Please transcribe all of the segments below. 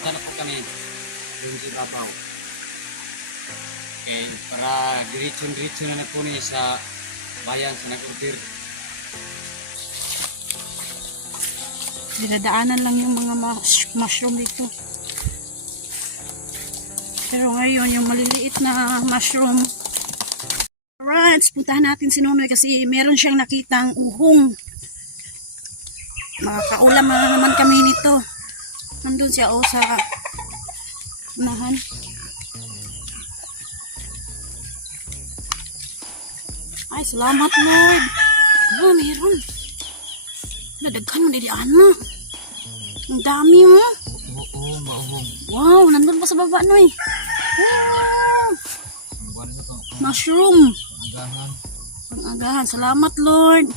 pupunta na po kami doon sa Ibabaw. Okay, para diretso na po niya sa bayan sa nag-order. Dinadaanan lang yung mga mushroom dito. Pero ngayon, yung maliliit na mushroom. Alright, puntahan natin si Nonoy kasi meron siyang nakitang uhong. Makakaulam na naman kami nito. Nandun siya sa unahan. Ay, salamat Lord. Oh, meron. Nadaghan mo didiaan mo. Ang dami mo. Oo, mauhong. Wow, nandun pa sa baba Noy. Wow. Mushroom. Agahan. Ang agahan. Salamat Lord.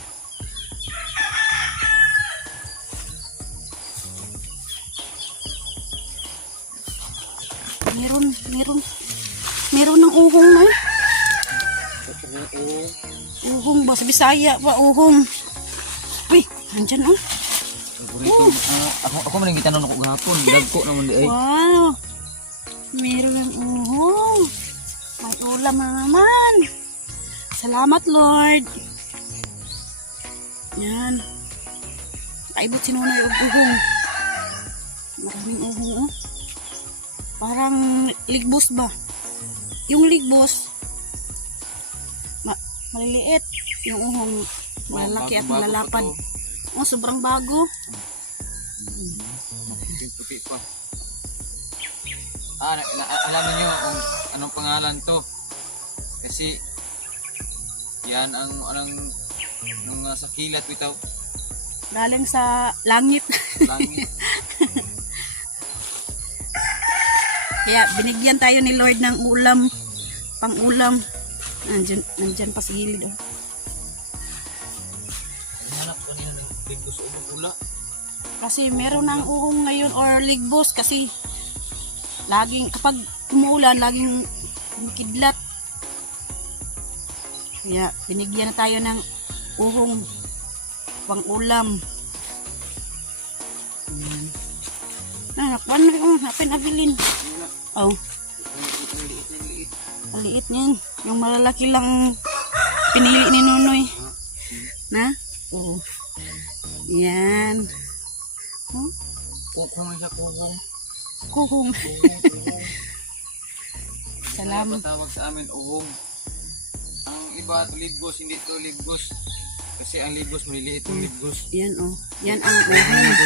Meron ng uhong na. Uhong ba? Sa Bisaya ba? Uhong. Uy, nandyan oh. Ako man yung gitanong ako gahapon. Dagko naman di ay. Wow. Meron ng uhong. May ulam na naman. Salamat Lord. Yan. Kaibot si Nonoy og uhong. Maraming uhong oh. Parang ligbos ba? Yung ligbos maliliit. Yung uhong malaki at malalapad. Oh, sobrang bago. Tupi pa. Alam niyo kung anong pangalan to. Kasi yan ang nasa kilat bitaw. Galing sa langit. Langit. Kaya binigyan tayo ni Lord ng ulam, pang-ulam. Nandyan pa sa gilid. Oh. Hanap ko nila ng ligbos o pula. Kasi meron ng uhong ngayon or ligbos kasi laging kapag umuulan, laging kidlat. Kaya binigyan na tayo ng uhong pang-ulam. Nakuha na yung hapin-abilin. Oh. Maliit niyan. Yung malalaki lang pinili ni Nonoy. Na? Oo. Yan. Oh? Kuhong siya, kuhong. Kuhong. Salamat. Tawag sa amin, uhong. Ang iba, ligbos, hindi to ligbos. Kasi ang ligbos, maliliit yung ligbos. Yan oh. Yan ang uhong.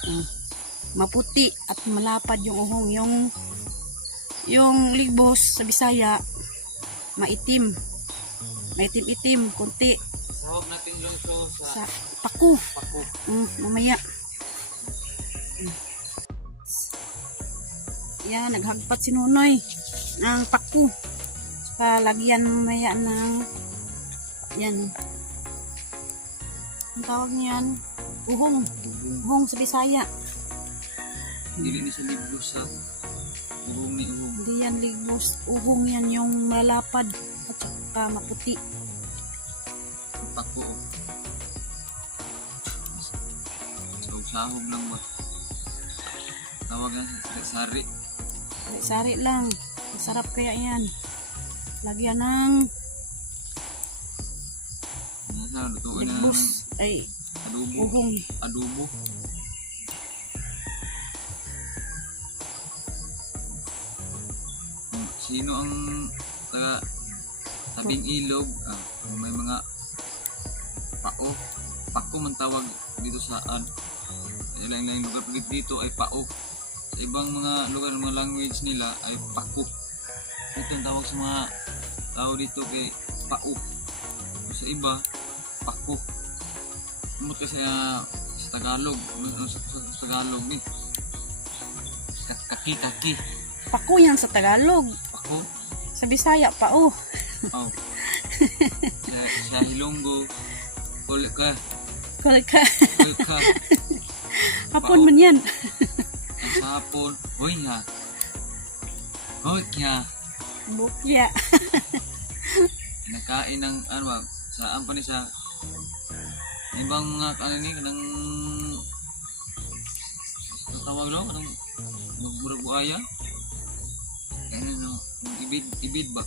Oh. Maputi at malapad yung uhong. Yung ligbos sa Bisaya, maitim. Maitim-itim, kunti. Sahog natin lang ito Sa paku. Paku. Mamaya. Yan, naghagpat si Nonoy ng paku. Saka lagyan mamaya ng yan. Ang tawag niyan, uhong. Uhong sa Bisaya. Hindi rin sa ligbos sa uhong ni uhong. Hindi yan ligbos. Uhong yan yung malapad at saka maputi. Paku. Sahog lang ba? Tawagan sa sari. Sari lang. Masarap kaya yan. Lagyan ng ligbos. Ay, adobo. uhong. Adobo. Sino ang taga tabing ilog? May mga pao. Pako man tawag dito sa ilang lugar pagit dito ay pao. Sa ibang mga lugar, mga language nila ay pako. Ito ang tawag sa mga tao dito kay pao. Sa iba, pako. Umot kasi sa Tagalog, sa Tagalog ni kaki. Paku yan sa Tagalog. Pako. Sa Bisaya, pao. Oh. Sa Hilonggo, kulka. Kulka. Kulka. Hapon man yan. Sa hapon, hoy ha. Hoy kya. Bukya. Nakain ng ano ba, saan pa ni sa ibang ano ni kanang tawag no kanang Magburag buaya. Kaya na no, ibid ba?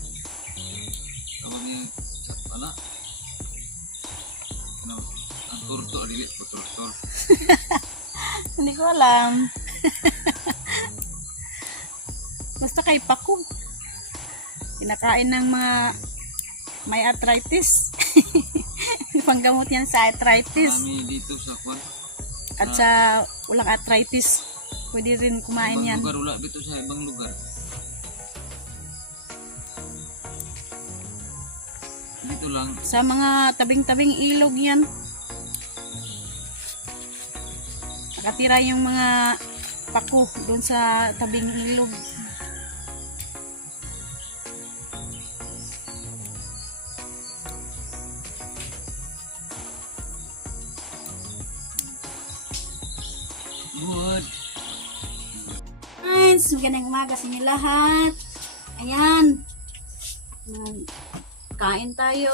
Tawag niya sa pala. Ano, ang turto, dili po turto. Hindi ko alam. Basta kay Paku. Kinakain ng mga may arthritis. Panggamot yan sa arthritis. Kami dito sa kwan. At sa walang arthritis, pwede rin kumain Ibang yan. lugar, wala dito sa ibang lugar. Dito lang. Sa mga tabing-tabing ilog yan. Nakatira yung mga Paku doon sa tabing ilog. Good. Friends, magandang umaga sa inyo lahat. Ayan. Kain tayo.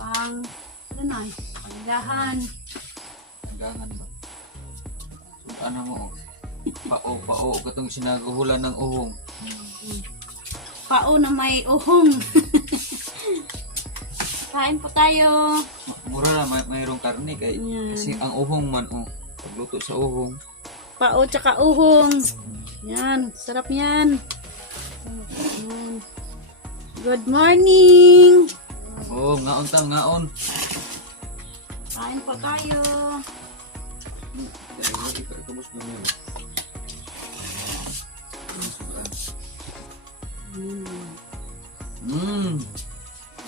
Ano na, panggahan. Hanggangan ba? Ano mo? Pao, katong sinaguhulan ng uhong. Pao na may uhong. Kain po tayo. Mura na, mayroong karne kay Yan. kasi ang uhong man, pagluto sa uhong. Pao tsaka uhong. Yan, sarap yan. Yan. Good morning. Ngaon tang, ngaon. Kain po tayo.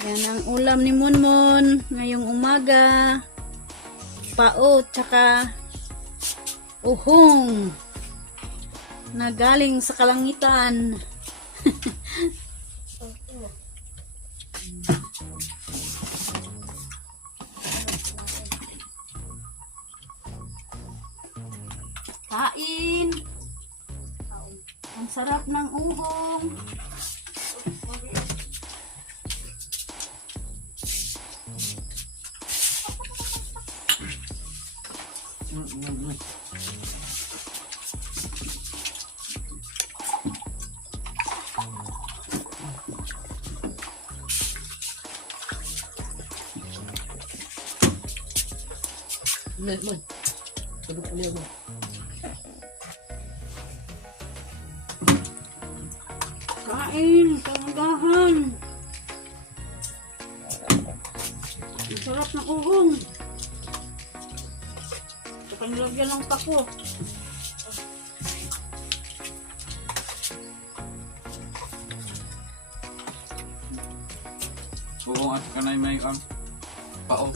Yan ang ulam ni Munmun ngayong umaga. Pao tsaka uhong na galing sa kalangitan. Kain. Ang sarap ng uhong. Kain, kalanggahan. Sarap ng uhong. Saka nilagyan ng Paku. Uhong at kanay may pao.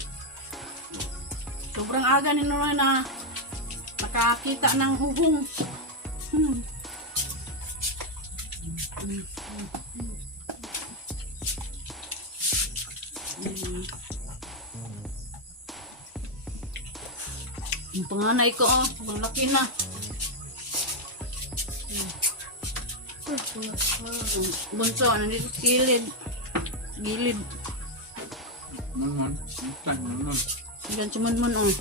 Sobrang aga ni Noy na nakakita ng uhong. Yung panganay ko, malaki na. Bunso, nandito sa gilid. Naman. Diyan si Munmun, oh.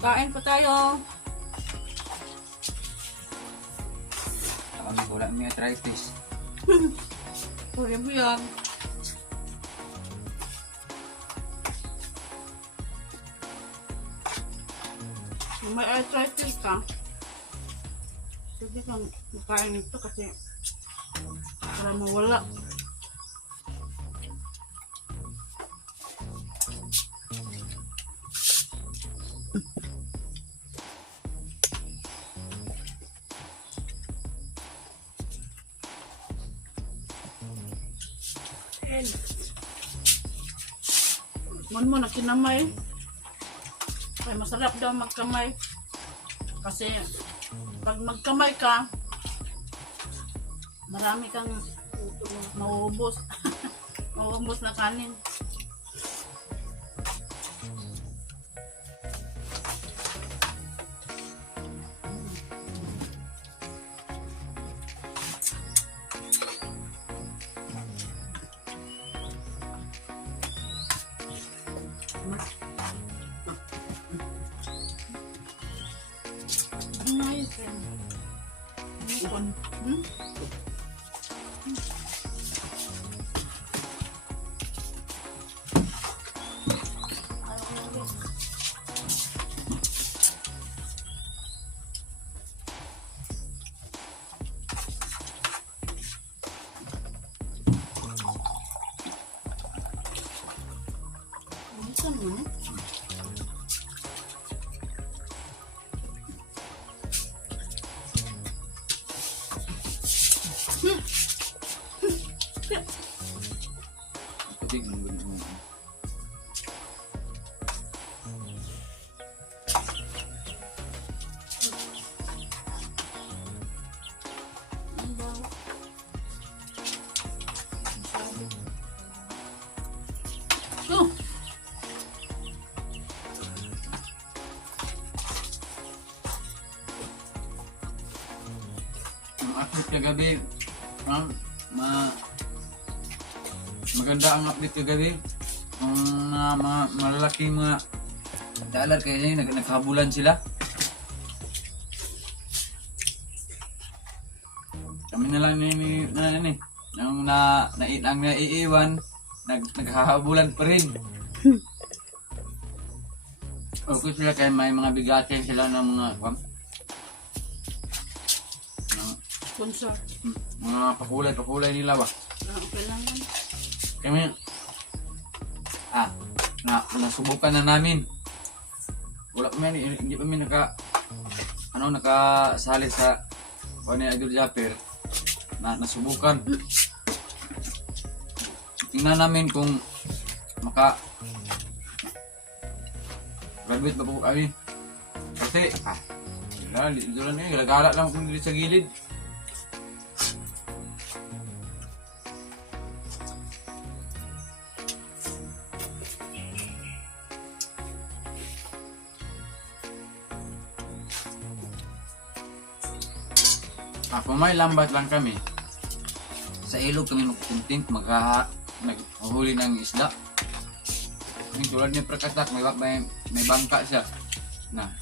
Kain pa tayo. Kami wala may arthritis. Pwede mo yan. Kung may arthritis ka, pwede kang makain ito kasi para mawala. Mo na kinamay. Ay, masarap daw magkamay. Kasi pag magkamay ka, marami kang mauubos. Mauubos na kanin. Hmm? Ano mo? Pati ang ganda mo. Oh! Ang update kagabi, maganda ang update kagabi. Ang mga malalaking mga dollar kaya yun, naghabulan sila. Kami na lang ang naiiwan, naghahabulan pa rin. Okay sila kaya may mga bigatin sila ng Sponsor. mga pakulay nila ba. Okay lang yan. Kami, nasubukan na namin. Wala kami, hindi kami nakasali sa ni Idol Japper. Nasubukan. Tingnan namin kung graduate ba po kami. Kasi, dito lang yun, galagala lang kung dito sa gilid. Kung may lambat lang kami, sa ilog kami magpunting, maghuli ng isda. Yung tulad ni Prakatak, may bangka siya.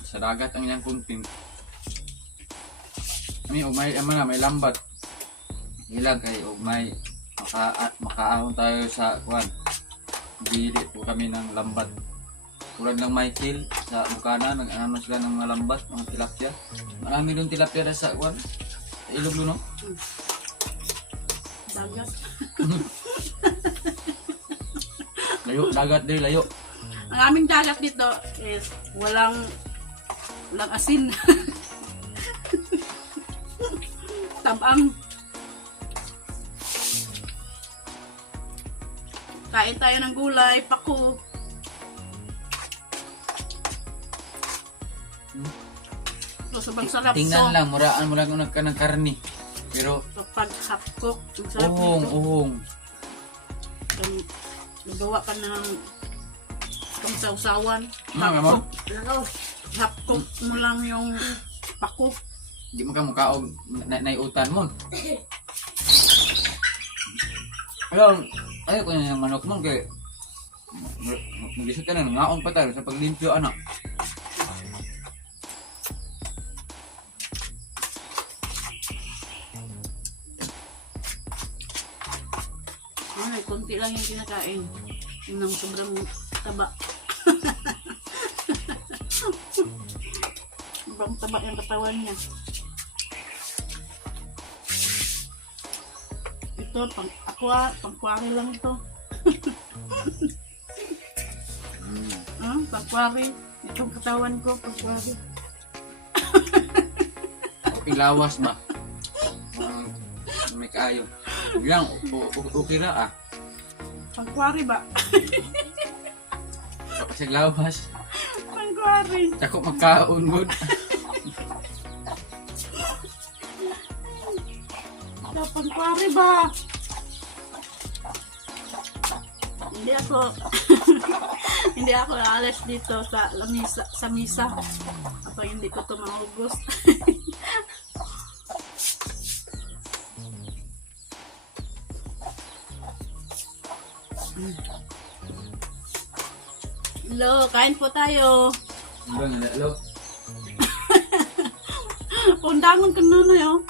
Sa dagat ang iyang kunting. May lambat. Ilag kayo, may makaahon tayo sa kuwan. Bili po kami ng lambat. Tulad ng Michael sa Bukana, nag-ano sila ng mga lambat, mga tilapia. Marami doon tilapia na sa kuwan. Sa ilog doon, no? Dagat. Layo, dagat din, layo. Ang aming dagat dito is walang asin. Tabang. Kain tayo ng gulay, pako. So, sobrang sarap. Tingnan lang, muraan mo lang ka ng karni. Pero, Kapag half cook, ang sarap uhong. Nagawa ka ng sausawan. Ano, Half cook mo lang yung pako. Hindi mo ka mukaog naiutan mo. Ayaw ko na yung manok mo kaya mag-isot ka na, ngaon pa tayo sa paglimpyo, anak. Kunti lang yung kinakain. Yung nang sobrang taba. Sobrang taba yung katawan niya. Ito, pang-kwari lang ito. Pang-kwari. Itong katawan ko, pang-kwari. Okay, lawas ba? May kaayo. Bilang, okay na Pang-kwari ba? Kasi lawas. Pang-kwari. Ako magkaon good. Pang-kwari ba? Hindi ako alas dito sa misa. Ako hindi ko ito maubos. Hello, kain po tayo. Hello. Undangon ka na yun.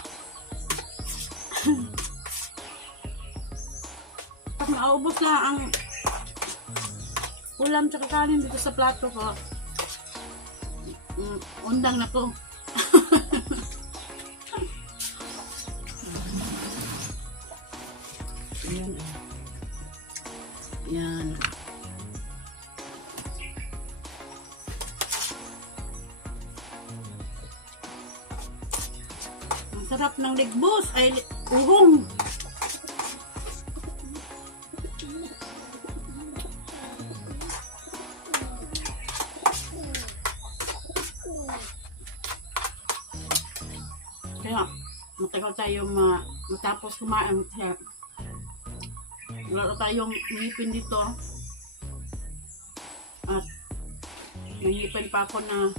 Pag naubos na ang ulam tsaka kanin dito sa plato ko, undang na to. Yan. Yan. Ang sarap ng ligbos ay uhong. Kaya, matagal tayong matapos kumain. Kaya, wala tayong ngipin dito. At, nangipin pa ako na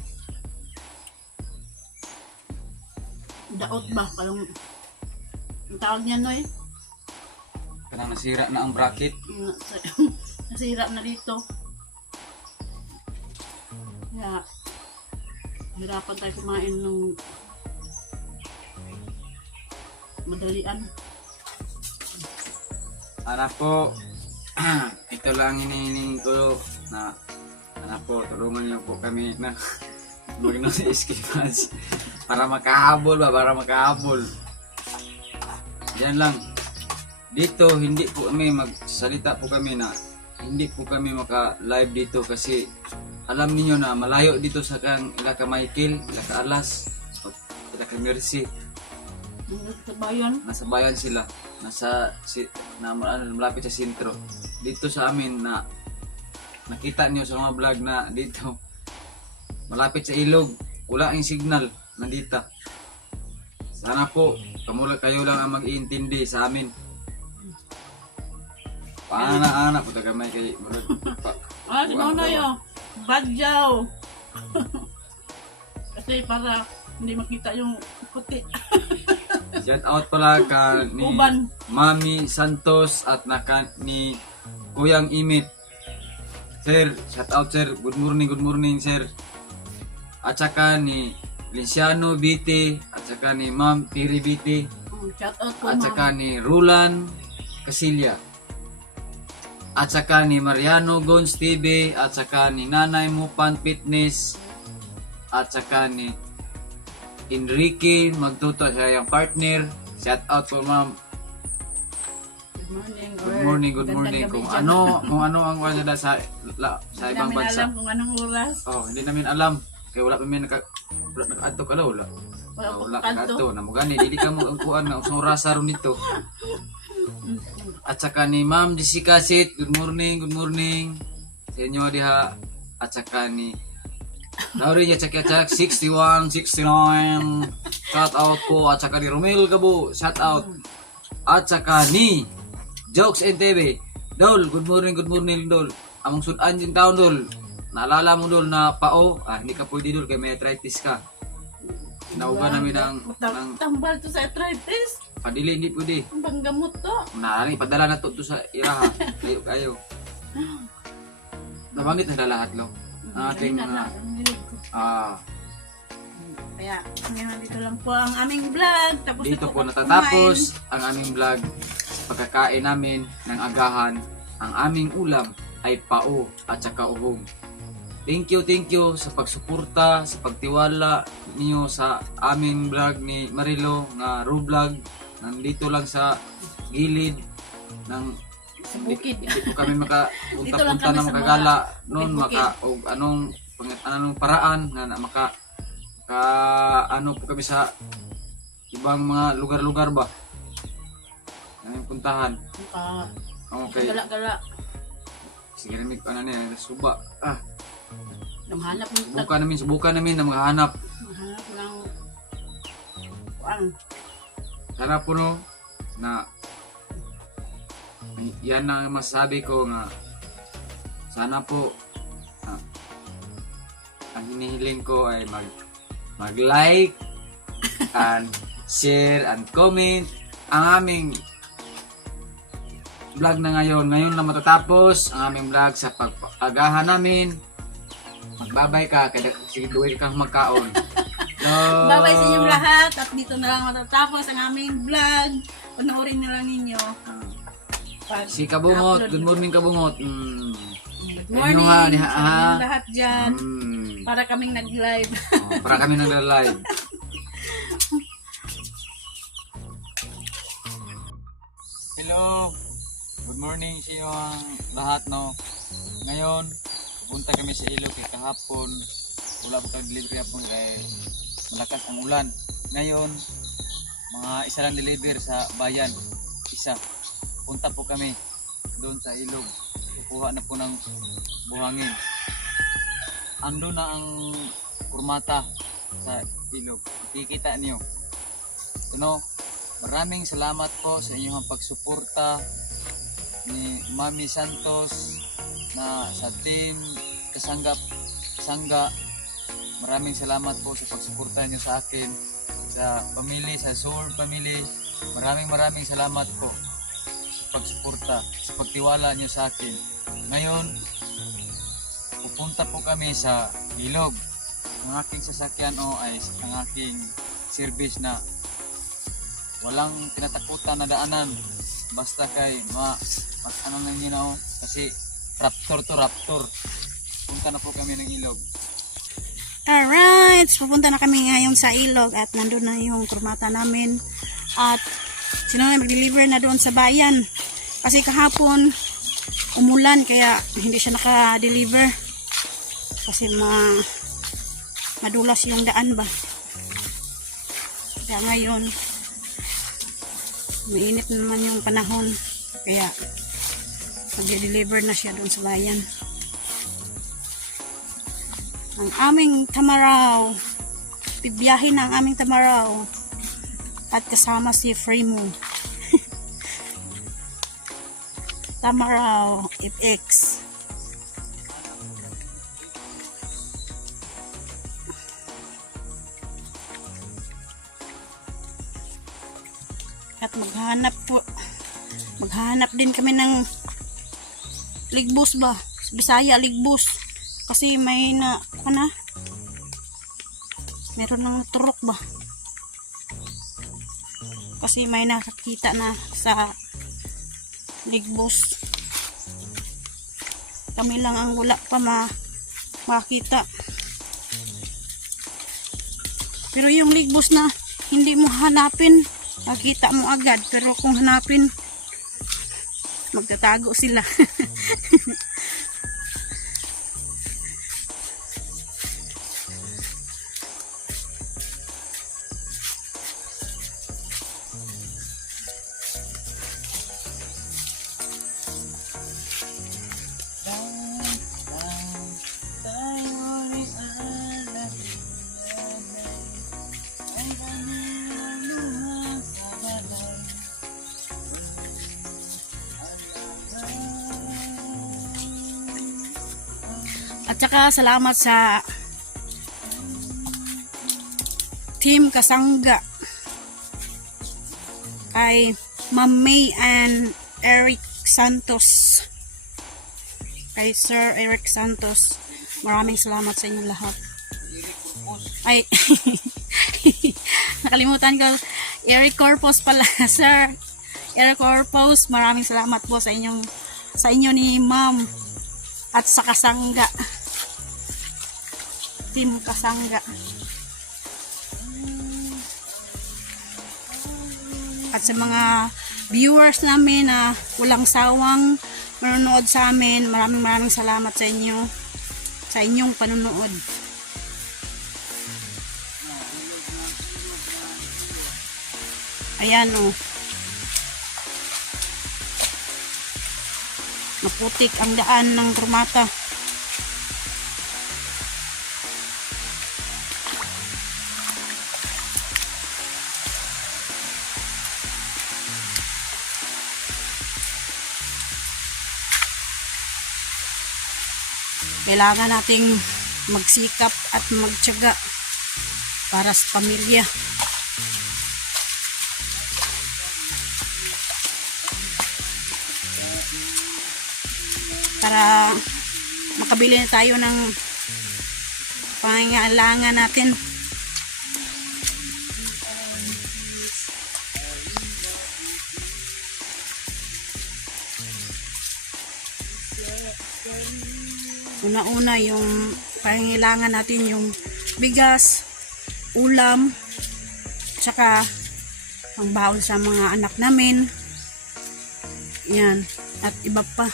daot ba? Kalong, ang tawag niya, Noy? Kanang nasira na ang bracket. Nasira na dito. Kaya, hirapan tayo kumain ng madalian. Anak po, ito lang hinihiling ko na anak po, tulungan niyo po kami na magno sa escapas para makahabol ba, para makahabol. Yan lang. Dito, hindi po kami magsalita po kami na hindi po kami maka-live dito kasi alam niyo na malayo dito sa kang Ilaka Michael, Ilaka Alas, Ilaka Mercy. Sa bayan. Nasa bayan sila. Malapit sa sentro. Dito sa amin na nakita niyo sa mga vlog na dito malapit sa ilog. Wala ang signal nandito. Sana po kayo lang ang mag-iintindi sa amin. Paana-ana po tagamay kay Si Nonoy oh. Badyaw. Kasi para hindi makita yung puti. Shout out pala ka ni Uban. Mami Santos at ni Kuyang Imit. Sir, shout out sir. Good morning sir. At saka ni Linciano BT, at saka ni Ma'am Piri BT, Shout out po, at ma'am. saka ni Rulan Casilya, at saka ni Mariano Gons TV, at saka ni Nanay Mupan Fitness, at saka ni Enrique Magtuto, siya yung partner. Shout out po ma'am. Good morning. Good morning. Gandang Kung gabi dyan. ano ang wala sa Hindi ibang namin bansa. alam kung anong oras. Oh, hindi namin alam. Kaya wala pa may naka-adto ka wala. Wala po Wala kanto. ka na mo gani dili ka mo kuan nga sa oras ron dito. At saka ni Ma'am Jessica Sit, good morning. Sa inyo diha. At saka ni Lauri ya check 61, 69. Shout out po. At saka ni Romel Gabo, shout out. At saka ni Jokes NTV. Dol, good morning Dol. Among sudan din taon Dol. Naalala mo Dol na pao? Hindi ka pwede Dol kay may arthritis ka. Nauga namin ng Tambal to sa arthritis. padili, hindi pwede. Ang banggamot to. Naalala, padala na to sa iraha. Kayo. Nabanggit na lahat lo. Ating Kanina mga lang, ang hilig ko. Kaya ngayon dito lang po ang aming vlog. Tapos dito na po kami natatapos ang aming vlog. Pagkakain namin ng agahan. Ang aming ulam ay pao at saka uhong. Thank you sa pagsuporta, sa pagtiwala niyo sa aming vlog ni Marilo nga Vlog. Nandito lang sa gilid ng sa bukid. Hindi po kami Dito lang makapunta-punta kami na sa makagala mga noon bukid-bukid. o anong paraan na ano po kami sa ibang mga lugar-lugar ba na puntahan. Okay. Gala-gala. Sige rin ano niya, suba. Nanghanap ng Subukan namin na maghahanap. Nanghanap ng kuan. Sana po no, na yan ang masasabi ko nga sana po ang hinihiling ko ay mag-like and share and comment ang aming vlog na ngayon na matatapos ang aming vlog sa pag-agahan namin. Magbabay ka, sige duwi kang magkaon. Bye-bye sa inyong lahat. At dito na lang matatapos ang aming vlog. Panoorin na lang ninyo. Si Kabungot, good morning Kabungot. Good morning Ayun, sa inyong lahat dyan. Mm. Para kaming nag-live. Para kami nag-live. Hello. Good morning sa iyo ang lahat, no. Ngayon, pupunta kami sa ilog kay kahapon. Wala pa delivery hapon kay malakas ang ulan. Ngayon, mga isa lang deliver sa bayan. Isa. Punta po kami doon sa ilog. Kukuha na po ng buhangin. Ando na ang kurmata sa ilog. Kikita niyo. Ano? Maraming salamat po sa inyong pagsuporta ni Mami Santos na sa team Kasangga. Maraming salamat po sa pagsuporta niyo sa akin, sa pamilya, sa Sword family. Maraming salamat po sa pagsuporta, sa pagtiwala niyo sa akin. Ngayon, pupunta po kami sa ilog. Ang aking sasakyan ay ang aking service na walang tinatakutan na daanan, basta kay ano na nyo na kasi raptor to raptor. Punta na po kami ng ilog. Alright, pupunta na kami ngayon sa ilog at nandun na yung kurmata namin. At sino na mag-deliver na doon sa bayan. Kasi kahapon umulan kaya hindi siya naka-deliver. Kasi madulas yung daan ba. Kaya ngayon mainit naman yung panahon kaya mag-deliver na siya doon sa bayan. Ang aming Tamaraw, bibiyahin na ang aming Tamaraw at kasama si Fremo. Tamaraw FX. At maghanap din kami ng ligbus ba, Bisaya ligbus, kasi may meron ng turok ba, kasi may nakakita na sa ligbus. Kami lang ang wala pa makita. Pero yung ligbus na hindi mo hanapin, makita mo agad, pero kung hanapin magtatago sila. At saka salamat sa Team Kasangga, kay Ma'am May and Eric Santos, kay Sir Eric Santos. Maraming salamat sa inyo lahat. Ay, nakalimutan ko, Eric Corpus pala. Sir Eric Corpus, maraming salamat po sa inyo ni Ma'am at sa Kasangga, Team Kasangga. At sa mga viewers namin na walang sawang manonood sa amin, maraming salamat sa inyo, sa inyong panonood. Ayan o, maputik ang daan ng kurmata. Kailangan nating magsikap at magtiyaga para sa pamilya. Para makabili na tayo ng pangangailangan natin. Una-una yung pangangailangan natin yung bigas, ulam, tsaka ang baon sa mga anak namin. Yan. At iba pa.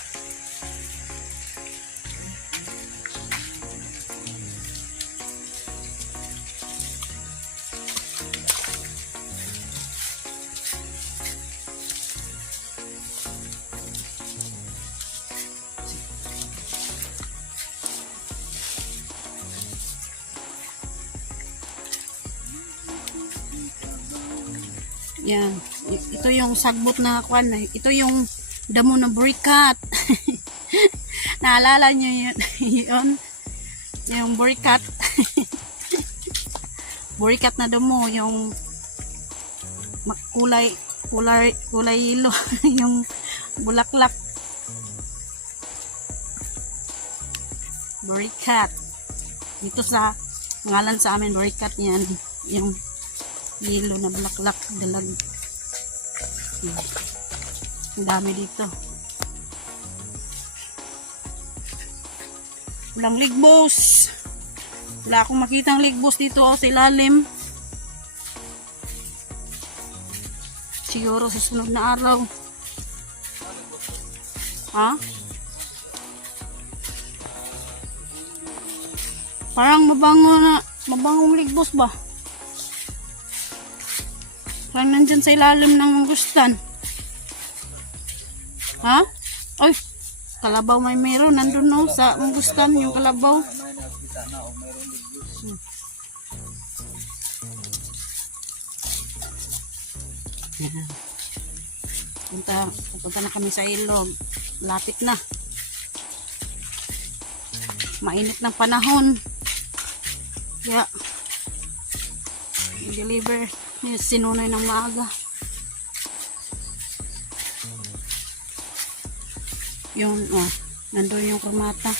Yan. Ito yung sagbot na kwan. Ito yung damo ng burikat. Naalala nyo yun? Yun. Yung burikat. Burikat na damo. Yung kulay yelo. Yung bulaklak. Burikat. Dito sa ngalan sa amin, burikat yan. Yung yelo na bulaklak, dalag. Ang dami dito. Walang ligbos. Wala akong makitang ligbos dito sa ilalim. Siguro sa sunod na araw. Ha? Parang mabangong ligbos ba? Parang nandyan sa ilalim ng mangustan. Ha? Oy, kalabaw may meron. Nandun no, sa mangustan yung kalabaw. Punta na kami sa ilog. Lapit na. Mainit ng panahon. Kaya, i-deliver sinunay ng maaga. Yun, nandun yung kromata.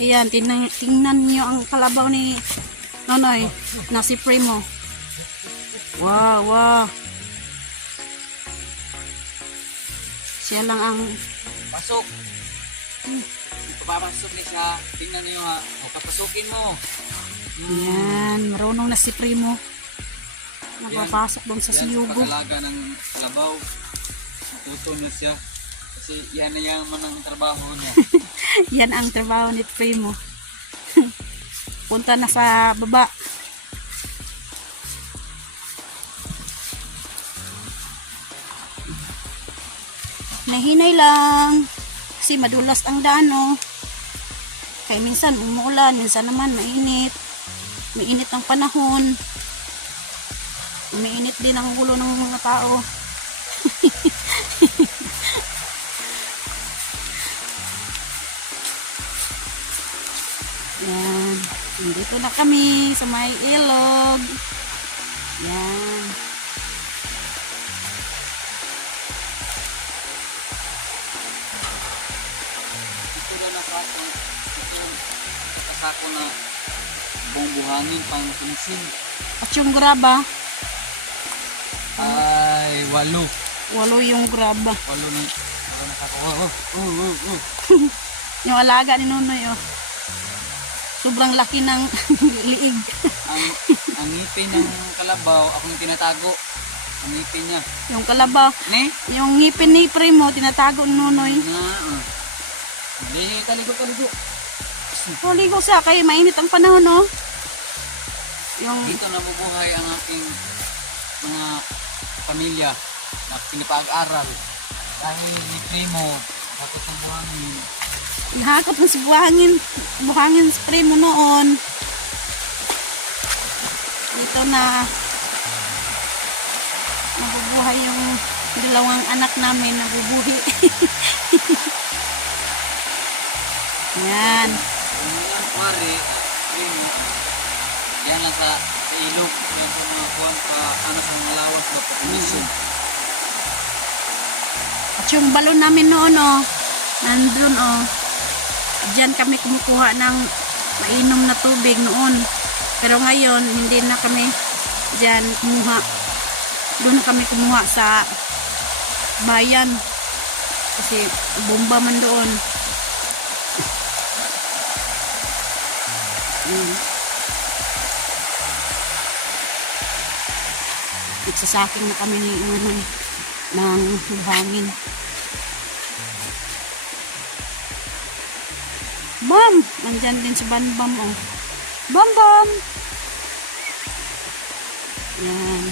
Ayan, tingnan niyo ang kalabaw ni Nonoy na si Primo. Wow, wow. Siya lang ang Pasok. Papasok niya siya. Tingnan niyo ha. Papasukin mo. Yan, marunong na si Primo. Napapasok doon sa siyugo. Yan, pag-alaga ng kalabaw. Matuto niya siya. Kasi yan na yan man ang trabaho niya. Yan ang trabaho ni Primo. Punta na sa baba. Nahinay lang. Kasi madulas ang dano. Kaya minsan umuulan, minsan naman mainit. Mainit ang panahon. Mainit din ang ulo ng mga tao. Yan. Dito na kami sa may ilog. Yan. Ito na nakasako. Nakasako na buong buhangin pang pinsin. At yung graba, Ay, 8. 8 yung graba. 8 na. Walo nakako. Yung alaga ni Nonoy, oh. Sobrang laki ng liig. ang ngipin ng kalabaw, akong tinatago. Ang ngipin niya. Yung kalabaw, Ne? yung ngipin ni Primo, tinatago ni Nonoy. Kaligo. Ligo sa kay mainit ang panahon, no? Yung Dito nabubuhay ang aking mga pamilya na pinipag-aral. Dahil ni Primo, bakit ang buhangin. ihakot mo si buhangin si Primo noon. Dito na nabubuhay yung dalawang anak namin, nabubuhi. Yan. Kung yan, pare, Primo, yan lang sa ilog. Yan sa mga kuwan pa, sa mga lawas na pakumisyon. At yung balon namin noon, oh, nandun, oh. Diyan kami kumukuha ng mainom na tubig noon. Pero ngayon, hindi na kami dyan kumuha. Doon na kami kumuha sa bayan. Kasi bomba man doon. Nagsasaking na kami ng hangin. Bam! Nandyan din si Bambam, oh. Bambam! Yan.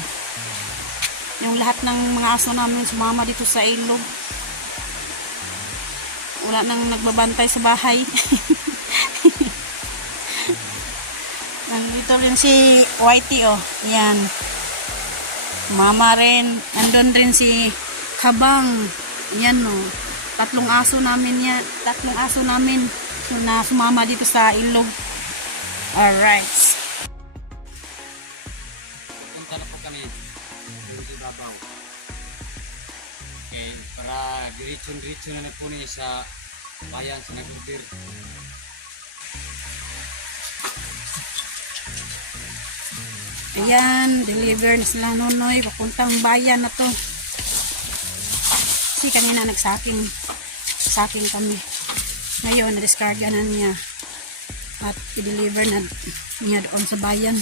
Yung lahat ng mga aso namin sumama dito sa ilog. Wala nang nagbabantay sa bahay. Nandito rin si Whitey, oh. Yan. Mama rin. Nandun rin si Kabang. Yan, oh. Tatlong aso namin yan. Tatlong aso namin. So, na sumama dito sa ilog. Alright. Punta na po kami sa ibabaw. Okay, para diretso na po niya sa bayan sa Nagurdir. Ayan, deliver na sila Nonoy. Papuntang bayan na to. Kasi kanina nagsaking kami. Ngayon, na-discarga na niya. At i-deliver na niya doon sa bayan.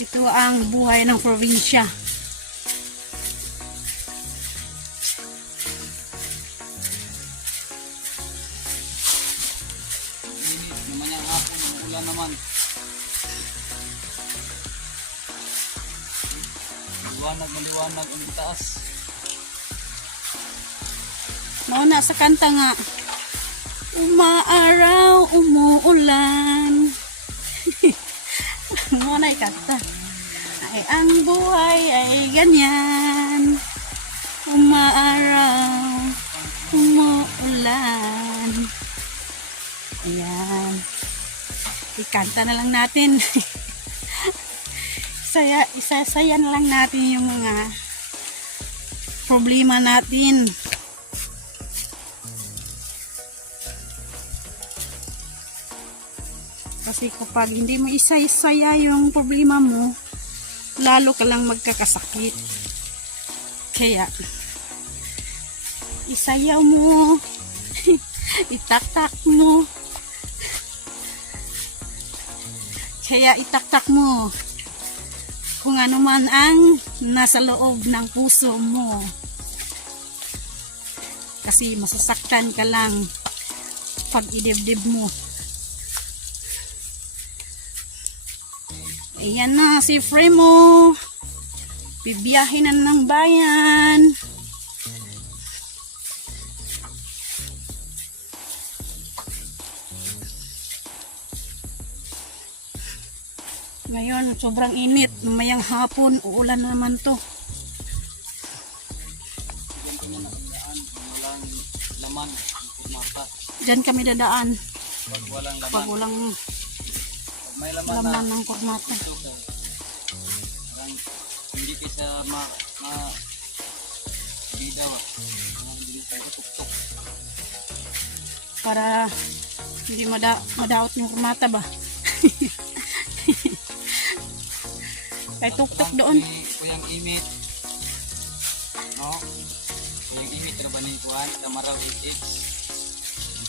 Ito ang buhay ng probinsya. Init naman yung hapon, ulan naman. Maliwanag ang taas. Nauna sa kanta nga, umaaraw, umuulan. Muna kanta. Ay, ang buhay ay ganyan. Umaaraw, umuulan. Ayan. Ikanta na lang natin. Isasaya na lang natin yung mga problema natin. Kasi kapag hindi mo isa-isaya yung problema mo, lalo ka lang magkakasakit. Kaya, isayaw mo, itaktak mo. Kaya itaktak mo kung ano man ang nasa loob ng puso mo. Kasi masasaktan ka lang pag idibdib mo. Ayan na si Fremo. Bibiyahin na ng bayan. Ngayon, sobrang init. Mamayang hapon, uulan na naman to. Walang laman, mata. Diyan kami dadaan. Pag walang laman, Pag walang may laman laman na ng kurmata. parang hindi kaysa bidaw. Hindi tayo tuktok. Para hindi madaot yung kurmata ba? Kay tuktok doon. Kuyang imit. No? Kuyang imit na ba ni Juan? Tamaraw 8X.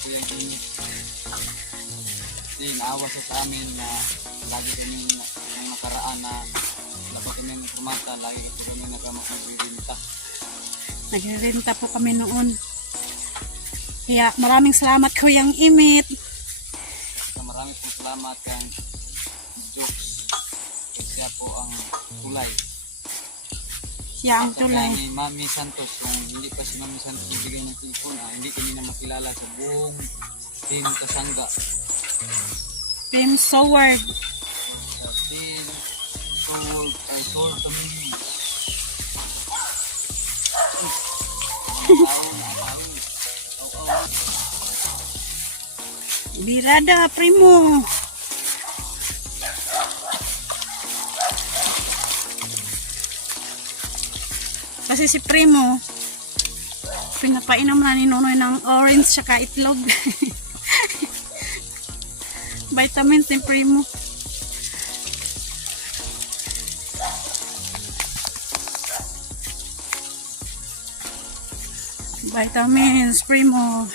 Kuyang imit. Kasi naawa siya sa amin na lagi kami ng nakaraan na labang kami ng kumata. Lagi kasi kami nagmagbibinta. Nagrerenta po kami noon. Kaya maraming salamat Kuyang Imit. Maraming po salamat kang Jokes. Siya po ang tulay. Siya ang At tulay. saka ni Mami Santos, kung hindi pa si Mami Santos bibigay ng telepon, hindi kami na makilala sa buong team Kasangga. Team Soward. Sa team Soul Family. Birada, primo. Kasi si primo, pinapainom na ni Nonoy ng orange saka itlog. Vitamins ni primo. Vitamins, primo.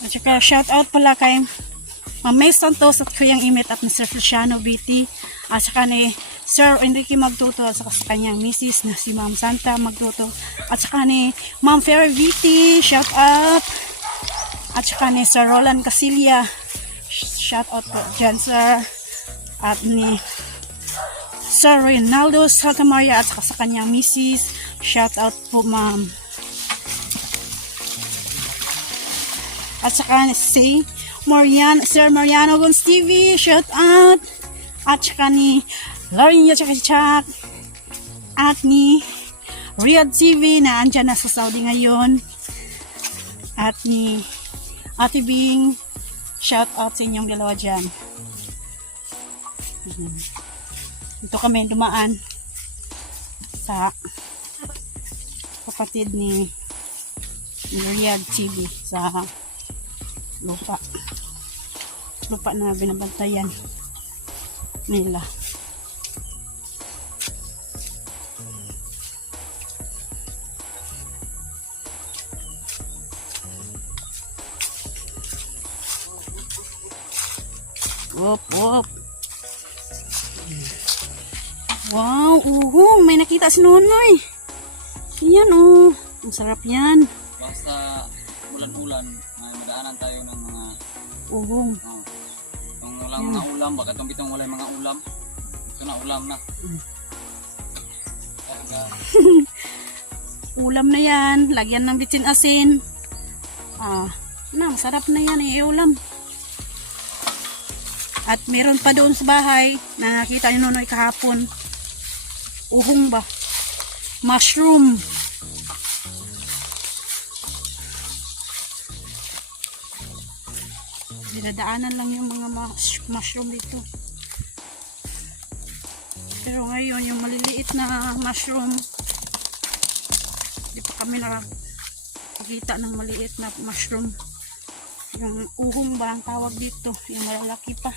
At saka shout out pala kay Ma'am May Santos at Kuyang Imit at Mr. Feliciano BT at saka ni Sir Enrique Magtuto at saka sa kanyang misis na si Ma'am Santa Magtuto at saka ni Ma'am Ferry BT, shout out at saka ni Sir Roland Casilia, shout out po dyan sir, at ni Sir Reynaldo Santamaria at saka sa kanyang misis, shout out po ma'am. At saka si Sir Mariano Gons TV, shout out. At saka ni Lauren Yachak at ni Riyadh TV na andyan na sa Saudi ngayon. At ni Ate Bing, shout out sa inyong dalawa dyan. Ito kami dumaan sa kapatid ni Riyadh TV sa lupa na binabantayan nila. Wop wop. Wow, may nakita si Nonoy. Yan oh, ang sarap yan. Basta ulan-ulan, may madaanan tayo ng mga Uhong. Kung walang mga ulam, baka itong bitong wala mga ulam. Ito na ulam na. Ulam na yan, lagyan ng bitsin asin. Masarap na yan ulam. At meron pa doon sa bahay na nakita ni Nonoy kahapon. Uhong ba? Mushroom. Dinadaanan lang yung mga mushroom dito. Pero ngayon yung maliliit na mushroom, di pa kami nakakita ng maliit na mushroom. Yung uhong ba ang tawag dito, yung malalaki pa.